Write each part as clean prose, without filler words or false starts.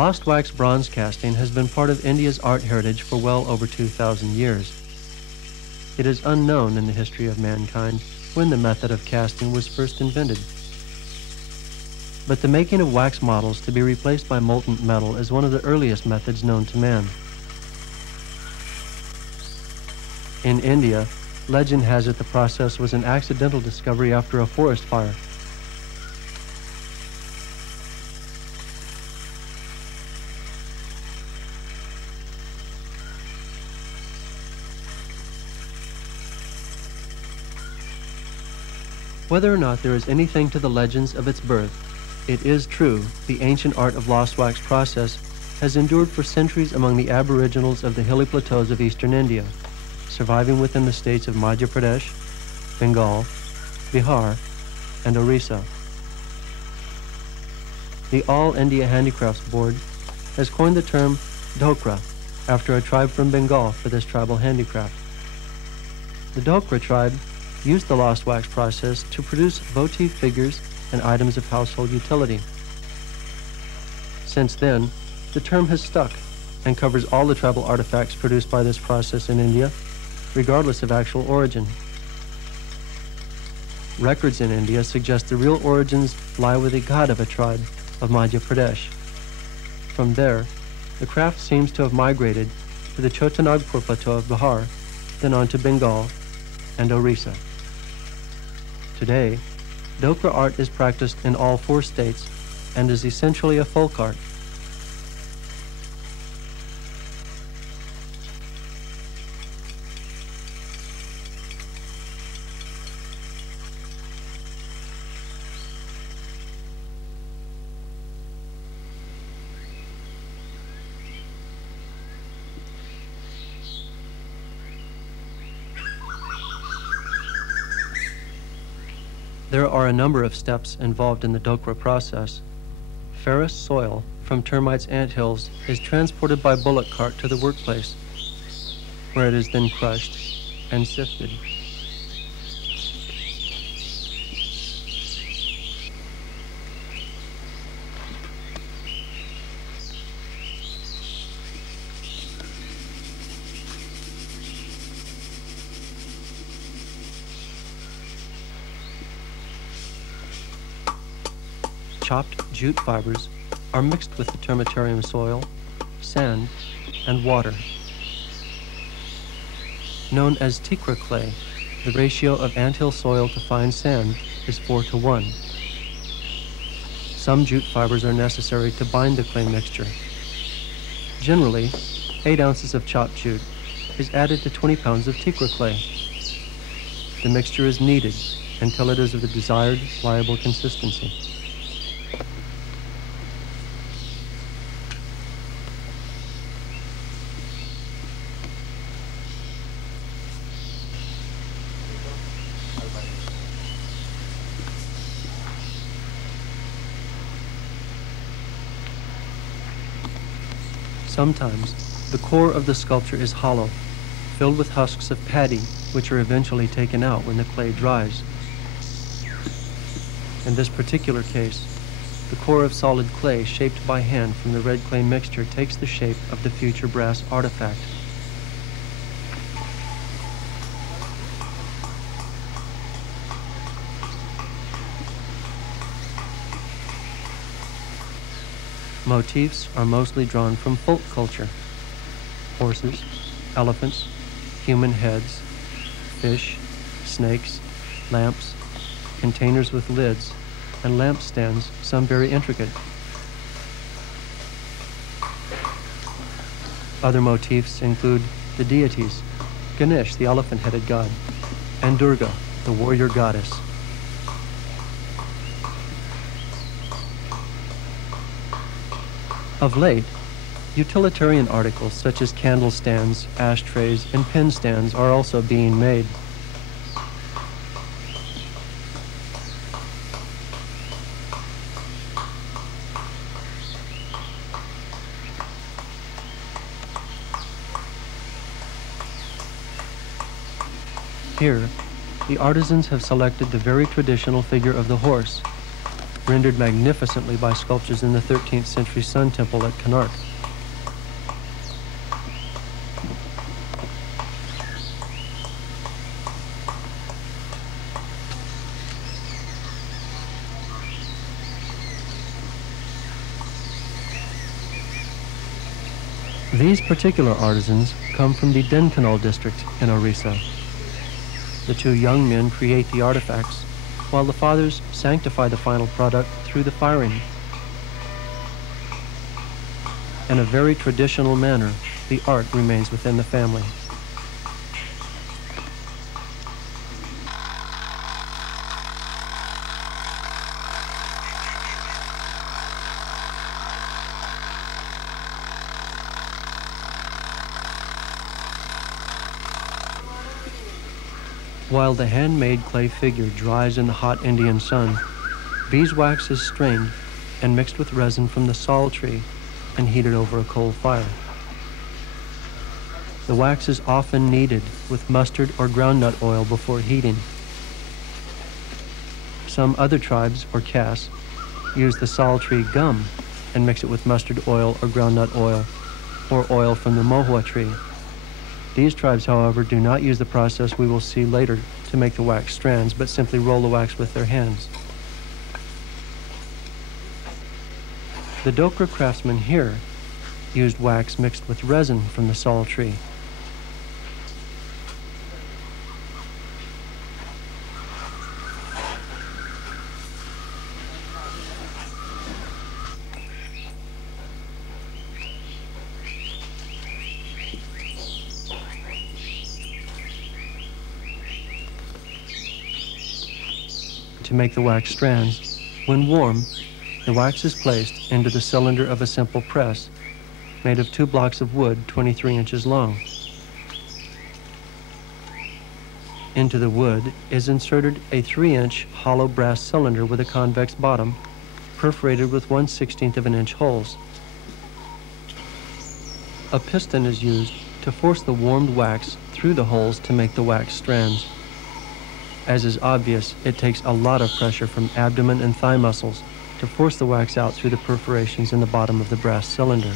Lost wax bronze casting has been part of India's art heritage for well over 2,000 years. It is unknown in the history of mankind when the method of casting was first invented. But the making of wax models to be replaced by molten metal is one of the earliest methods known to man. In India, legend has it the process was an accidental discovery after a forest fire. Whether or not there is anything to the legends of its birth, it is true the ancient art of lost wax process has endured for centuries among the aboriginals of the hilly plateaus of eastern India, surviving within the states of Madhya Pradesh, Bengal, Bihar, and Orissa. The All India Handicrafts Board has coined the term Dhokra after a tribe from Bengal for this tribal handicraft. The Dhokra tribe used the lost wax process to produce votive figures and items of household utility. Since then, the term has stuck and covers all the tribal artifacts produced by this process in India, regardless of actual origin. Records in India suggest the real origins lie with the Gadava tribe of Madhya Pradesh. From there, the craft seems to have migrated to the Chotanagpur plateau of Bihar, then on to Bengal and Orissa. Today, Dhokra art is practiced in all 4 states and is essentially a folk art. There are a number of steps involved in the Dhokra process. Ferrous soil from termites' anthills is transported by bullock cart to the workplace, where it is then crushed and sifted. Chopped jute fibers are mixed with the termitarium soil, sand, and water. Known as tikra clay, the ratio of anthill soil to fine sand is 4:1. Some jute fibers are necessary to bind the clay mixture. Generally, 8 ounces of chopped jute is added to 20 pounds of tikra clay. The mixture is kneaded until it is of the desired pliable consistency. Sometimes, the core of the sculpture is hollow, filled with husks of paddy, which are eventually taken out when the clay dries. In this particular case, the core of solid clay shaped by hand from the red clay mixture takes the shape of the future brass artifact. Motifs are mostly drawn from folk culture: horses, elephants, human heads, fish, snakes, lamps, containers with lids, and lampstands, some very intricate. Other motifs include the deities, Ganesh, the elephant-headed god, and Durga, the warrior goddess. Of late, utilitarian articles such as candle stands, ashtrays, and pen stands are also being made. Here, the artisans have selected the very traditional figure of the horse, rendered magnificently by sculptures in the 13th century Sun Temple at Konark. These particular artisans come from the Denkanal district in Orissa. The two young men create the artifacts, while the fathers sanctify the final product through the firing. In a very traditional manner, the art remains within the family. While the handmade clay figure dries in the hot Indian sun, beeswax is strained and mixed with resin from the sal tree and heated over a coal fire. The wax is often kneaded with mustard or groundnut oil before heating. Some other tribes or castes use the sal tree gum and mix it with mustard oil or groundnut oil or oil from the mohua tree. These tribes, however, do not use the process we will see later to make the wax strands, but simply roll the wax with their hands. The Dokra craftsmen here used wax mixed with resin from the sal tree. To make the wax strands, when warm, the wax is placed into the cylinder of a simple press made of 2 blocks of wood 23 inches long. Into the wood is inserted a 3-inch hollow brass cylinder with a convex bottom, perforated with 1/16 of an inch holes. A piston is used to force the warmed wax through the holes to make the wax strands. As is obvious, it takes a lot of pressure from abdomen and thigh muscles to force the wax out through the perforations in the bottom of the brass cylinder.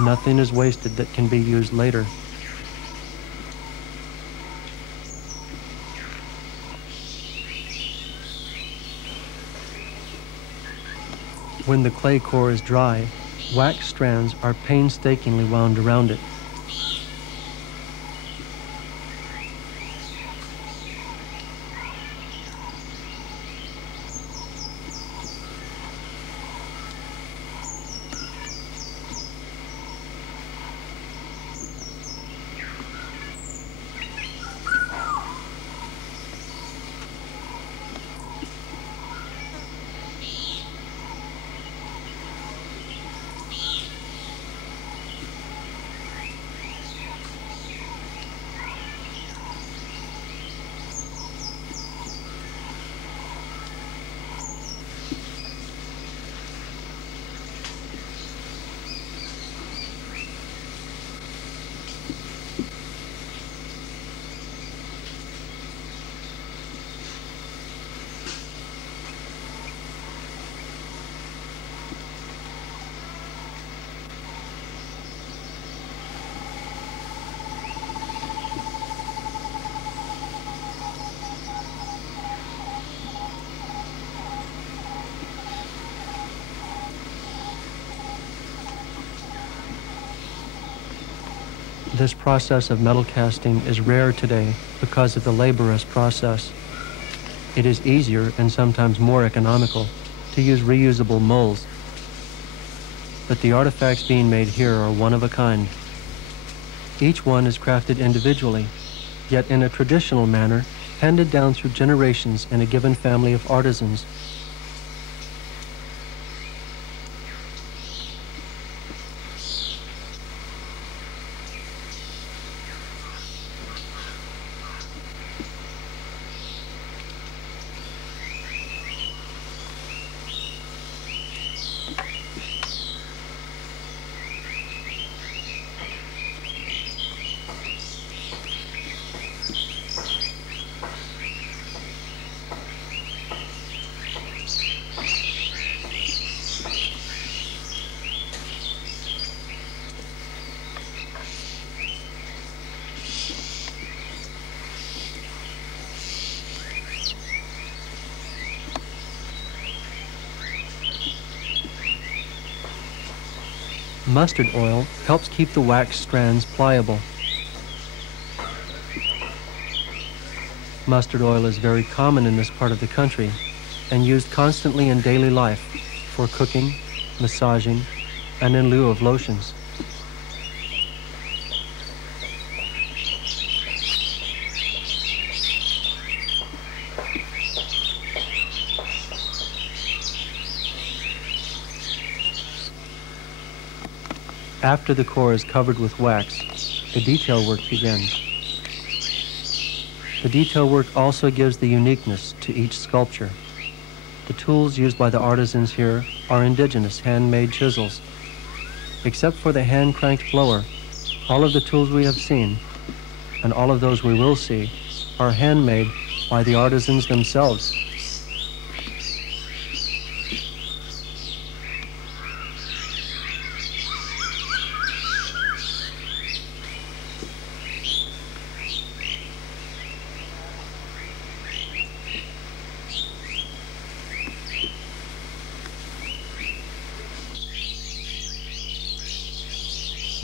Nothing is wasted that can be used later. When the clay core is dry, wax strands are painstakingly wound around it. This process of metal casting is rare today because of the laborious process. It is easier and sometimes more economical to use reusable molds. But the artifacts being made here are one of a kind. Each one is crafted individually, yet in a traditional manner, handed down through generations in a given family of artisans. Mustard oil helps keep the wax strands pliable. Mustard oil is very common in this part of the country and used constantly in daily life for cooking, massaging, and in lieu of lotions. After the core is covered with wax, the detail work begins. The detail work also gives the uniqueness to each sculpture. The tools used by the artisans here are indigenous handmade chisels. Except for the hand-cranked blower, all of the tools we have seen, and all of those we will see, are handmade by the artisans themselves.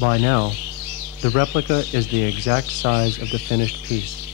By now, the replica is the exact size of the finished piece.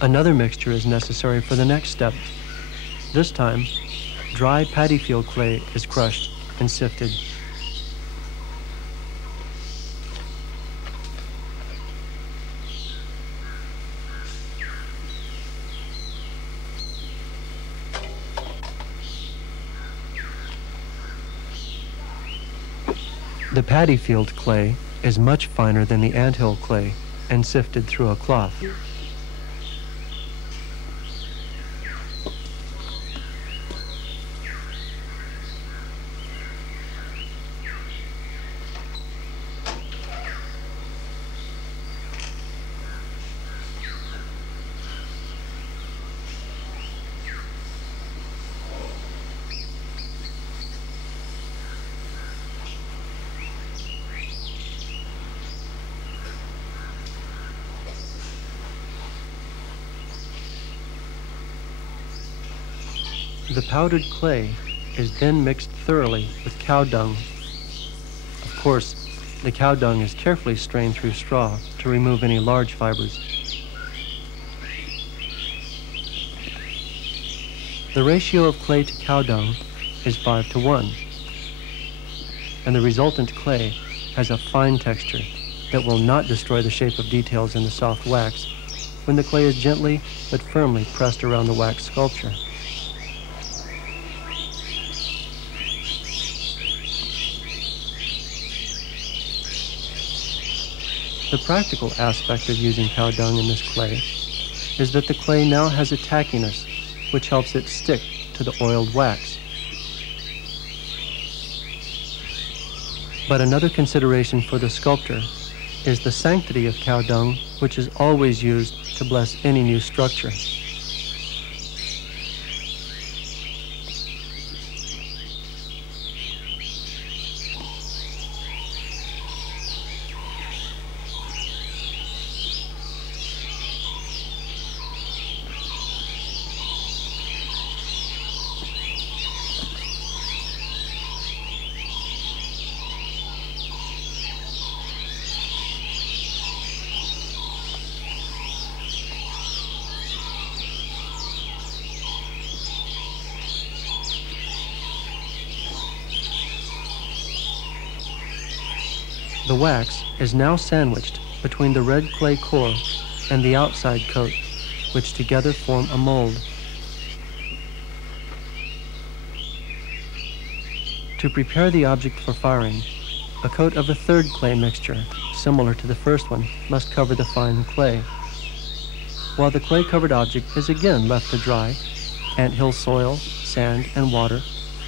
Another mixture is necessary for the next step. This time, dry paddy field clay is crushed and sifted. The paddy field clay is much finer than the anthill clay and sifted through a cloth. The powdered clay is then mixed thoroughly with cow dung. Of course, the cow dung is carefully strained through straw to remove any large fibers. The ratio of clay to cow dung is 5:1, and the resultant clay has a fine texture that will not destroy the shape of details in the soft wax when the clay is gently but firmly pressed around the wax sculpture. The practical aspect of using cow dung in this clay is that the clay now has a tackiness which helps it stick to the oiled wax. But another consideration for the sculptor is the sanctity of cow dung, which is always used to bless any new structure. The wax is now sandwiched between the red clay core and the outside coat, which together form a mold. To prepare the object for firing, A coat of a third clay mixture, similar to the first one, must cover the fine clay. While the clay-covered object is again left to dry, anthill soil, sand, and water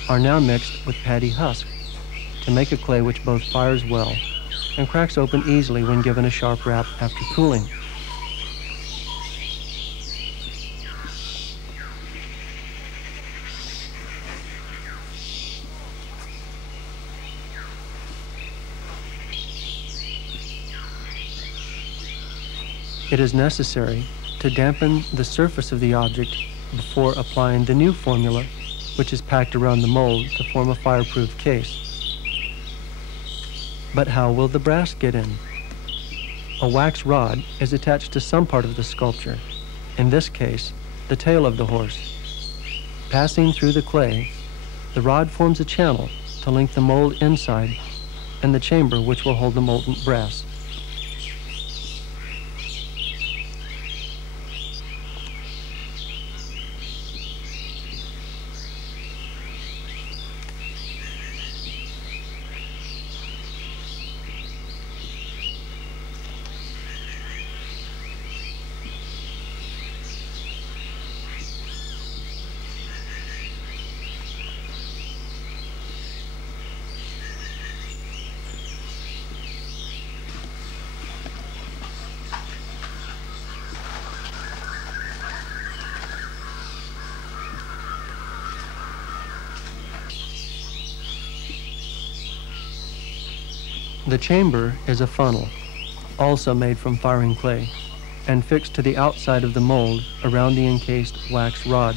are now mixed with paddy husk to make a clay which both fires well and cracks open easily when given a sharp rap after cooling. It is necessary to dampen the surface of the object before applying the new formula, which is packed around the mold to form a fireproof case. But how will the brass get in? A wax rod is attached to some part of the sculpture, in this case, the tail of the horse. Passing through the clay, the rod forms a channel to link the mold inside and the chamber which will hold the molten brass. The chamber is a funnel, also made from firing clay, and fixed to the outside of the mold around the encased wax rod.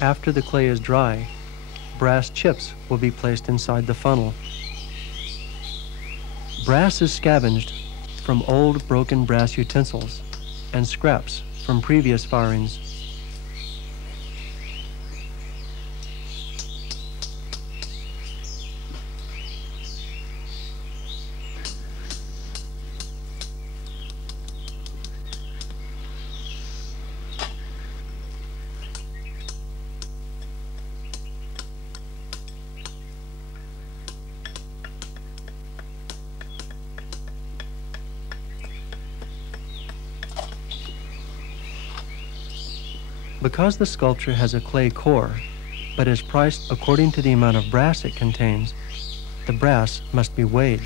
After the clay is dry, brass chips will be placed inside the funnel. Brass is scavenged from old broken brass utensils and scraps from previous firings. Because the sculpture has a clay core, but is priced according to the amount of brass it contains, the brass must be weighed.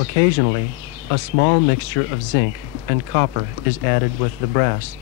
Occasionally, a small mixture of zinc and copper is added with the brass.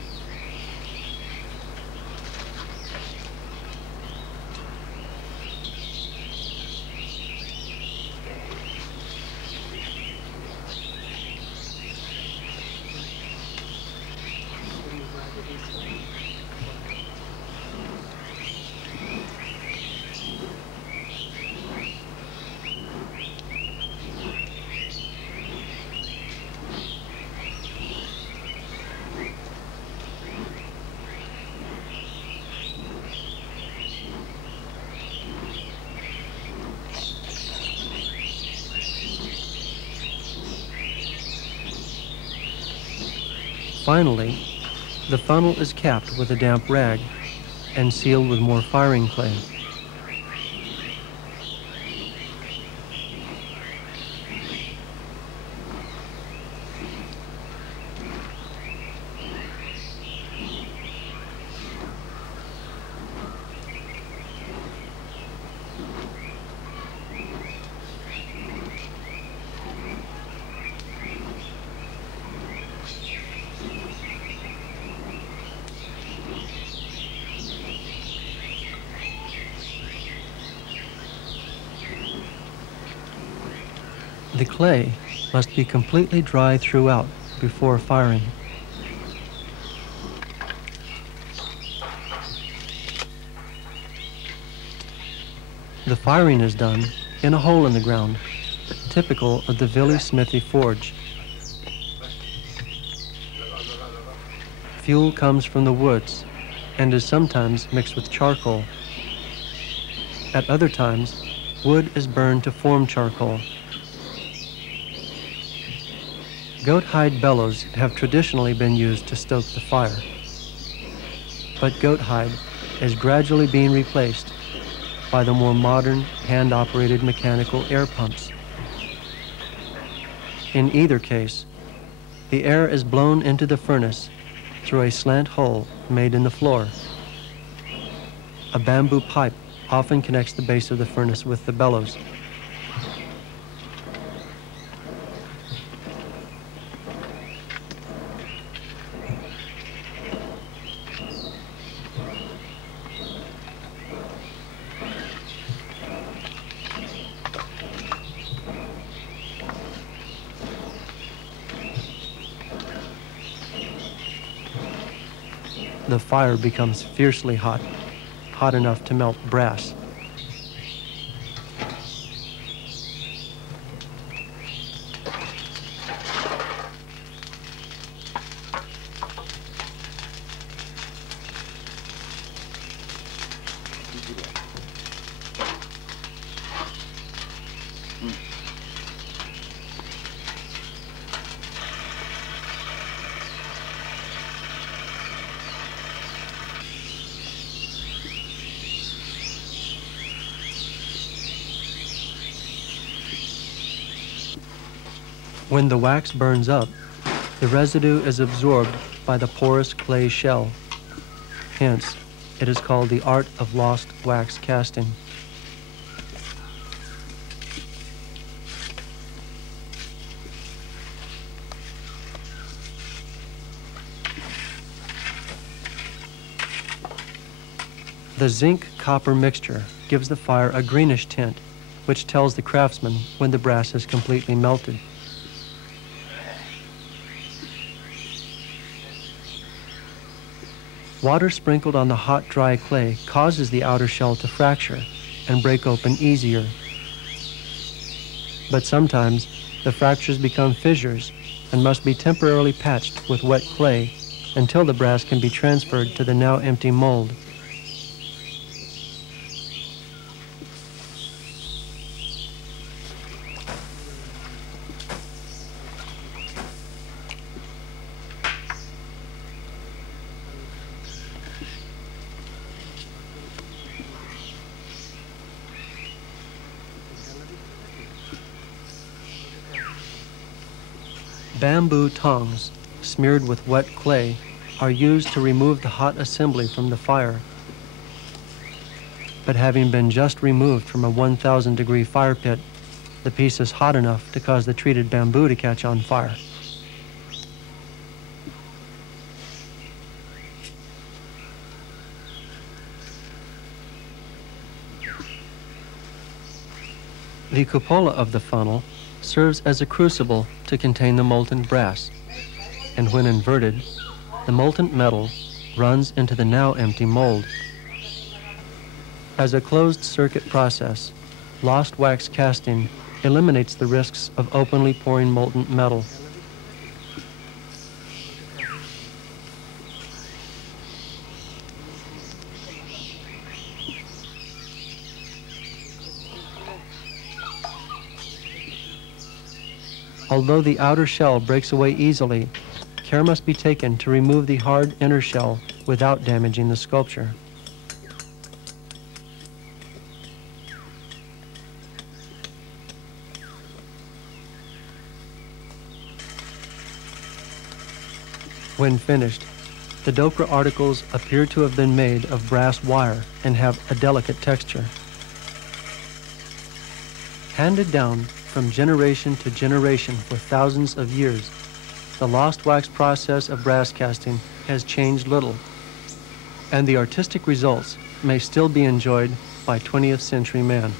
Finally, the funnel is capped with a damp rag and sealed with more firing clay. The clay must be completely dry throughout before firing. The firing is done in a hole in the ground, typical of the Vili smithy forge. Fuel comes from the woods and is sometimes mixed with charcoal. At other times, wood is burned to form charcoal. Goat hide bellows have traditionally been used to stoke the fire, but goat hide is gradually being replaced by the more modern hand-operated mechanical air pumps. In either case, the air is blown into the furnace through a slant hole made in the floor. A bamboo pipe often connects the base of the furnace with the bellows. The fire becomes fiercely hot, hot enough to melt brass. When the wax burns up, the residue is absorbed by the porous clay shell. Hence, it is called the art of lost wax casting. The zinc-copper mixture gives the fire a greenish tint, which tells the craftsman when the brass is completely melted. Water sprinkled on the hot, dry clay causes the outer shell to fracture and break open easier. But sometimes the fractures become fissures and must be temporarily patched with wet clay until the brass can be transferred to the now empty mold. Bamboo tongs, smeared with wet clay, are used to remove the hot assembly from the fire. But having been just removed from a 1,000-degree fire pit, The piece is hot enough to cause the treated bamboo to catch on fire. The cupola of the funnel serves as a crucible to contain the molten brass, and when inverted, the molten metal runs into the now empty mold. As a closed-circuit process, lost wax casting eliminates the risks of openly pouring molten metal. Although the outer shell breaks away easily, care must be taken to remove the hard inner shell without damaging the sculpture. When finished, the Dokra articles appear to have been made of brass wire and have a delicate texture. Handed down from generation to generation for thousands of years, the lost wax process of brass casting has changed little, and the artistic results may still be enjoyed by 20th century man.